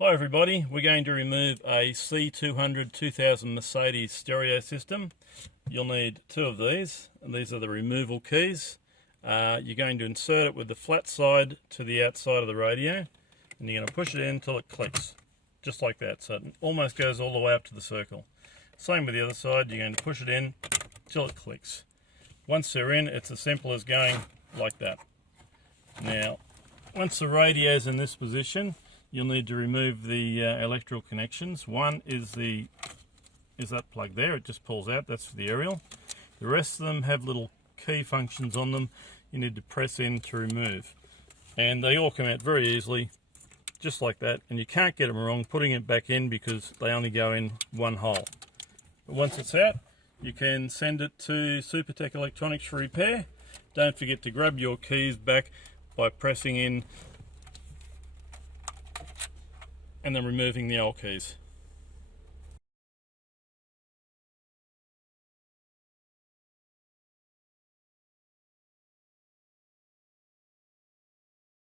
Hi everybody, we're going to remove a C200 2000 Mercedes stereo system. You'll need two of these, and these are the removal keys. You're going to insert it with the flat side to the outside of the radio, and you're going to push it in until it clicks, just like that, so it almost goes all the way up to the circle. Same with the other side, you're going to push it in till it clicks. Once they're in, it's as simple as going like that. Now, once the radio's in this position, you'll need to remove the electrical connections. One is that plug there, it just pulls out, that's for the aerial. The rest of them have little key functions on them you need to press in to remove. And they all come out very easily, just like that, and you can't get them wrong putting it back in because they only go in one hole. But once it's out, you can send it to Supertech Electronics for repair. Don't forget to grab your keys back by pressing in and then removing the old keys.